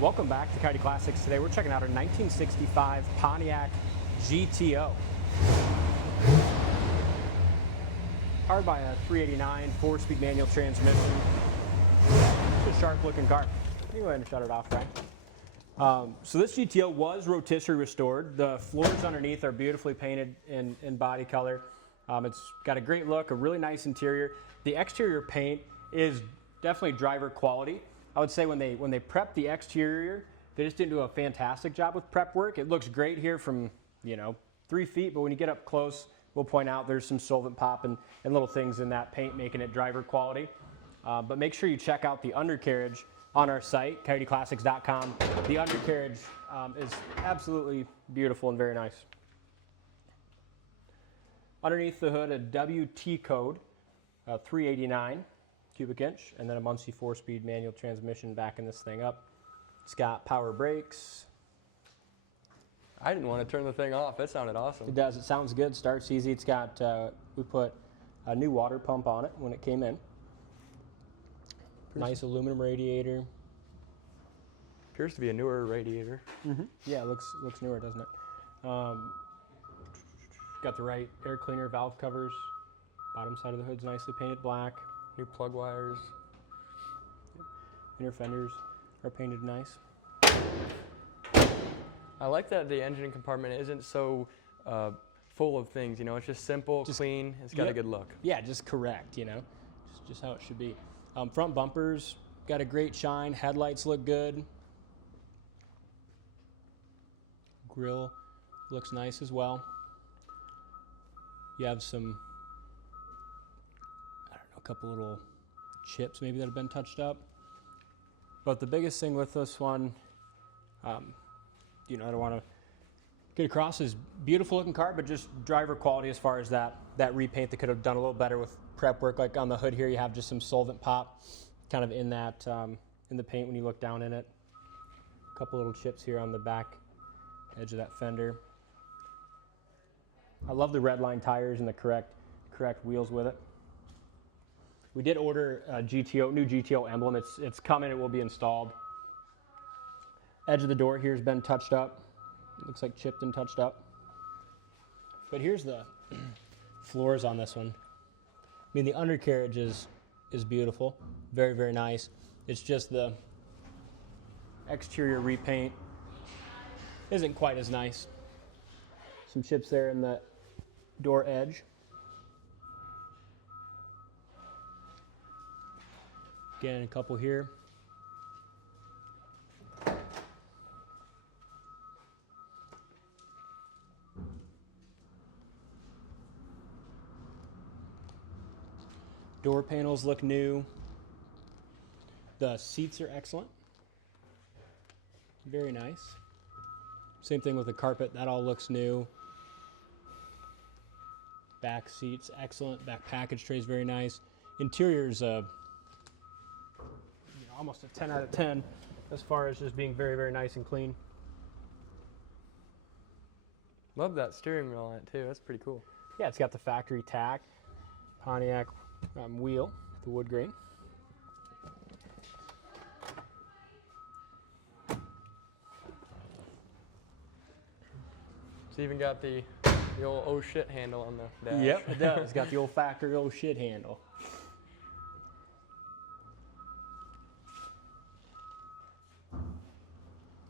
Welcome back to Coyote Classics. Today we're checking out our 1965 Pontiac GTO. Powered by a 389 4-speed manual transmission. It's a sharp looking car. You go ahead and shut it off, Frank. So this GTO was rotisserie restored. The floors underneath are beautifully painted in body color. It's got a great look, a really nice interior. The exterior paint is definitely driver quality. I would say when they prepped the exterior, they just didn't do a fantastic job with prep work. It looks great here from 3 feet, but when you get up close, we'll point out there's some solvent pop and little things in that paint making it driver quality. But make sure you check out the undercarriage on our site, coyoteclassics.com. The undercarriage is absolutely beautiful and very nice. Underneath the hood, a WT code, 389 cubic inch, and then a Muncie 4-speed manual transmission backing this thing up. It's got power brakes. I didn't want to turn the thing off. That sounded awesome. It does. It sounds good. Starts easy. It's got, we put a new water pump on it when it came in. Nice aluminum radiator. Appears to be a newer radiator. Mm-hmm. Yeah, it looks newer, doesn't it? Got the right air cleaner valve covers. Bottom side of the hood's nicely painted black. New plug wires. Inner fenders are painted nice. I like that the engine compartment isn't so full of things. It's just simple, clean. It's got a good look. Yeah, just correct. Just how it should be. Front bumpers got a great shine. Headlights look good. Grill looks nice as well. You have some, a couple little chips maybe that have been touched up. But the biggest thing with this one, I don't want to get across, is beautiful looking car, but just driver quality as far as that repaint. They could have done a little better with prep work. Like on the hood here, you have just some solvent pop kind of in that, in the paint when you look down in it. A couple little chips here on the back edge of that fender. I love the Redline tires and the correct wheels with it. We did order a new GTO emblem. It's coming. It will be installed. Edge of the door here has been touched up. It looks like chipped and touched up. But here's the floors on this one. I mean, the undercarriage is beautiful. Very, very nice. It's just the exterior repaint isn't quite as nice. Some chips there in the door edge. Again, a couple here. Door panels look new. The seats are excellent. Very nice. Same thing with the carpet. That all looks new. Back seats, excellent. Back package tray is very nice. Interior's almost a 10 out of 10 as far as just being very, very nice and clean. Love that steering wheel on it too. That's pretty cool. Yeah, it's got the factory Tach Pontiac wheel, the wood grain. It's even got the old oh shit handle on the dash. Yep, it does. It's got the old factory oh shit handle.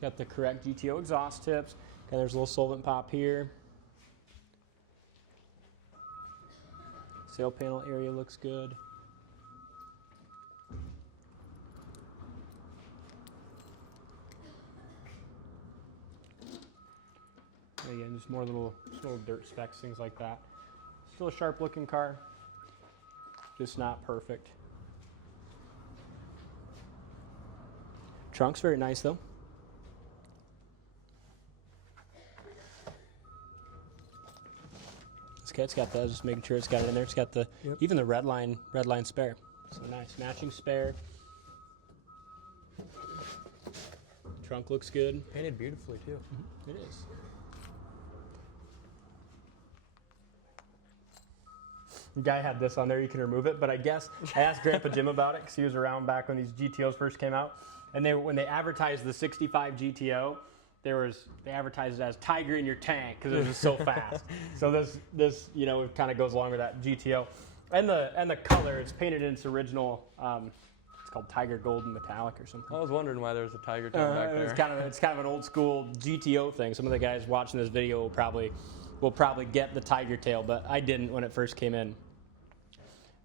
Got the correct GTO exhaust tips. Okay, there's a little solvent pop here. Sail panel area looks good. Again, just more little dirt specks, things like that. Still a sharp looking car, just not perfect. Trunk's very nice though. It's got the, just making sure it's got it in there. It's got the, even the Redline spare. So nice matching spare. Trunk looks good. Painted beautifully too. Mm-hmm. It is. The guy had this on there, you can remove it, but I guess I asked Grandpa Jim about it because he was around back when these GTOs first came out. And when they advertised the 65 GTO, they advertised it as Tiger in your tank because it was just so fast. So this you know, kind of goes along with that GTO. And the color, it's painted in its original, it's called Tiger Gold and Metallic or something. I was wondering why there's a tiger tone back there. It's kind of an old school GTO thing. Some of the guys watching this video will probably get the tiger tail, but I didn't when it first came in.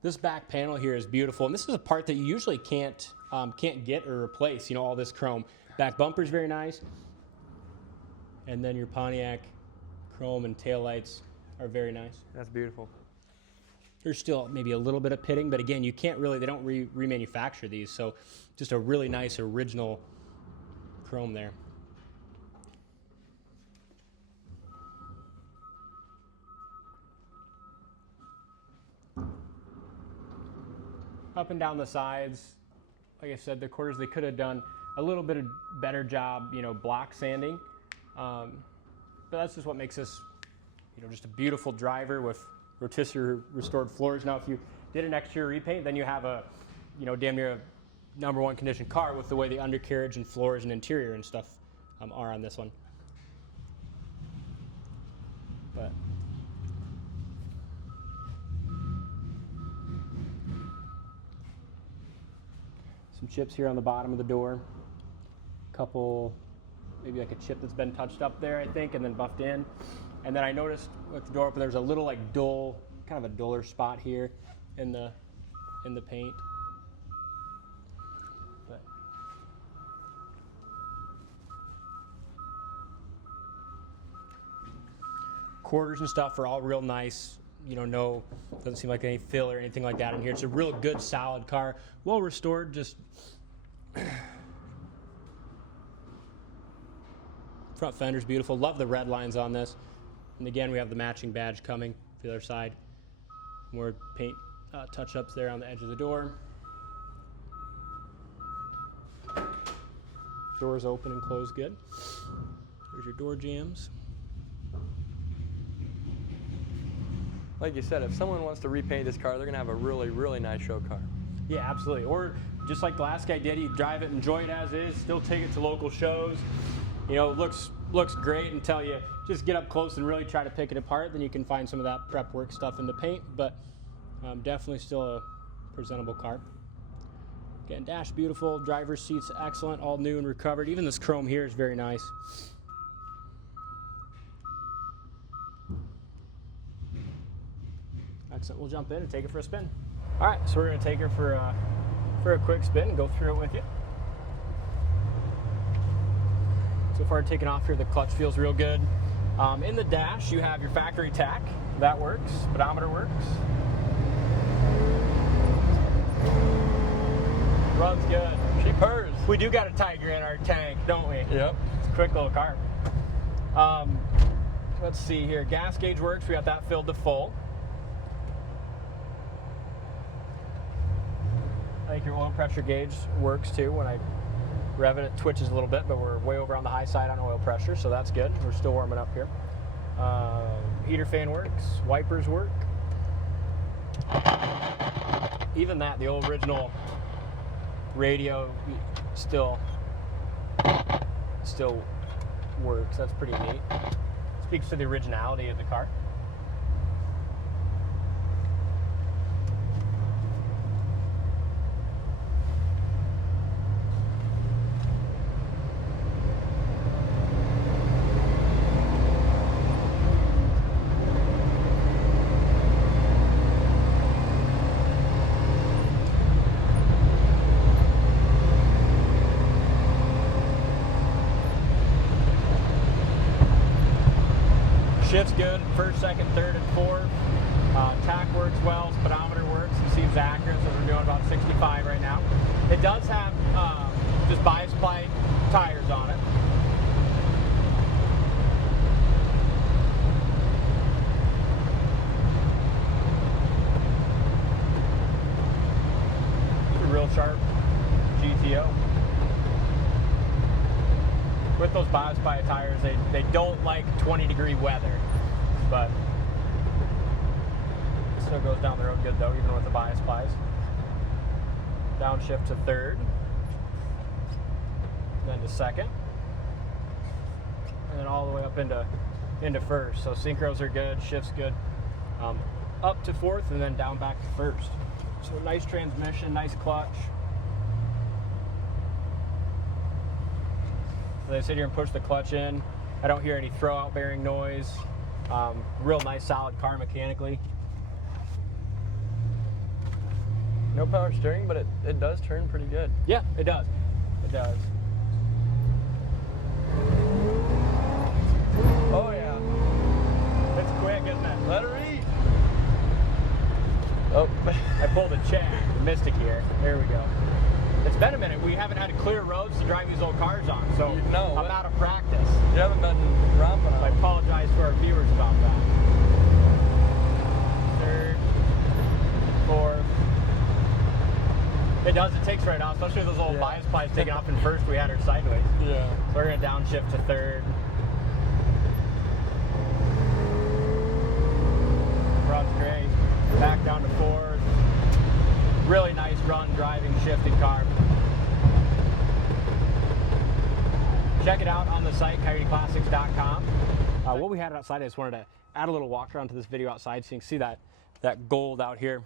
This back panel here is beautiful, and this is a part that you usually can't get or replace. You know, all this chrome. Back bumper is very nice, and then your Pontiac chrome and taillights are very nice. That's beautiful. There's still maybe a little bit of pitting, but again, you can't really, they don't remanufacture these, so just a really nice original chrome there. Up and down the sides, like I said, the quarters, they could have done a little bit of better job, you know, block sanding. But that's just what makes this, you know, just a beautiful driver with rotisserie restored floors. Now, if you did an exterior repaint, then you have a, you know, damn near a #1 condition car with the way the undercarriage and floors and interior and stuff are on this one. But some chips here on the bottom of the door. Couple, maybe like a chip that's been touched up there, I think, and then buffed in. And then I noticed with the door open, there's a little like dull, kind of a duller spot here in the paint. But quarters and stuff are all real nice. You know, doesn't seem like any fill or anything like that in here. It's a real good, solid car, well restored. Just front fender's beautiful. Love the red lines on this. And again, we have the matching badge coming for the other side. More paint touch-ups there on the edge of the door. Doors open and close good. There's your door jambs. Like you said, if someone wants to repaint this car, they're going to have a really, really nice show car. Yeah, absolutely. Or just like the last guy did, you drive it, enjoy it as is, still take it to local shows. You know, it looks great until you just get up close and really try to pick it apart. Then you can find some of that prep work stuff in the paint, but definitely still a presentable car. Again, dash beautiful, driver's seats excellent, all new and recovered. Even this chrome here is very nice. Excellent. We'll jump in and take it for a spin. All right, so we're going to take her for a quick spin and go through it with you. So far, taking off here, the clutch feels real good. In the dash, you have your factory Tach. That works. Speedometer works. Runs good. She purrs. We do got a Tiger in our tank, don't we? Yep. It's a quick little car. Let's see here. Gas gauge works. We got that filled to full. I think your oil pressure gauge works too. When I rev it, it twitches a little bit, but we're way over on the high side on oil pressure, so that's good. We're still warming up here. Heater fan works. Wipers work. Even that, the old original radio still works. That's pretty neat. Speaks to the originality of the car. Shift's good, first, second, third, and fourth. Tach works well, speedometer works, it seems accurate, so we're doing about 65 right now. It does have just bias ply tires on it. It's a real sharp GTO. With those bias ply tires, they don't like 20-degree weather, but it still goes down the road good though, even with the bias plies. Downshift to third. then to second, and then all the way up into first. So synchros are good, shift's good. Up to fourth and then down back to first. So nice transmission, nice clutch. As I sit here and push the clutch in, I don't hear any throw-out bearing noise. Real nice, solid car mechanically. No power steering, but it does turn pretty good. Yeah, it does. It does. Oh yeah. It's quick, isn't it? Let her eat. Oh. I pulled a check, the Mystic here. There we go. It's been a minute. We haven't had clear roads to drive these old cars on, so I'm out of practice. You haven't been romping on. So I apologize to our viewers about that. Third, fourth. It does. It takes right off, especially with those old bias pipes taking off in first. We had her sideways. Yeah. So we're going to downshift to third. Runs great. Back down to fourth. Really nice run, driving, shifting car. Check it out on the site, coyoteclassics.com. What we had outside, I just wanted to add a little walk around to this video outside so you can see that gold out here.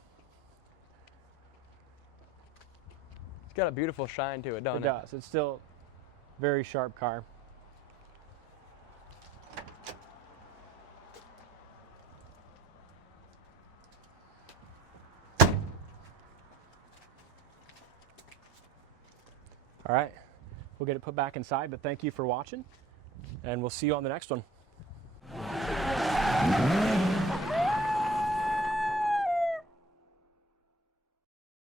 It's got a beautiful shine to it, doesn't it? It does. It's still a very sharp car. All right, we'll get it put back inside, but thank you for watching, and we'll see you on the next one.